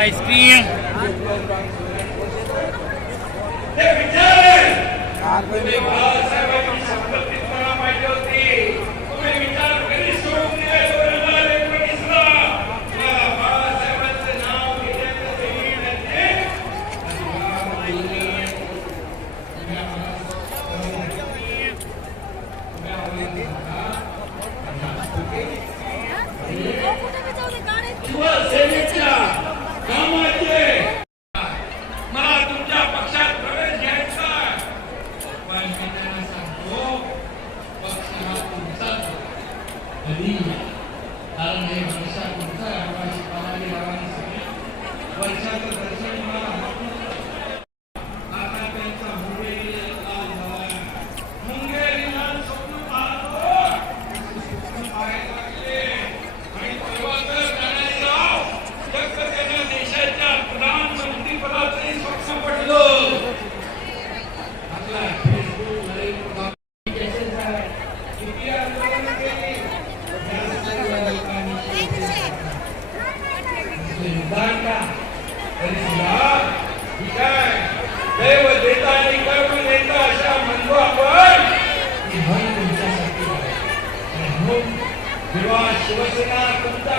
Ice cream Every day! Thank you. सिद्धांत आणि देता आणि देता अशा की मन तुमच्यासाठी म्हणून शिवसेना तुमचा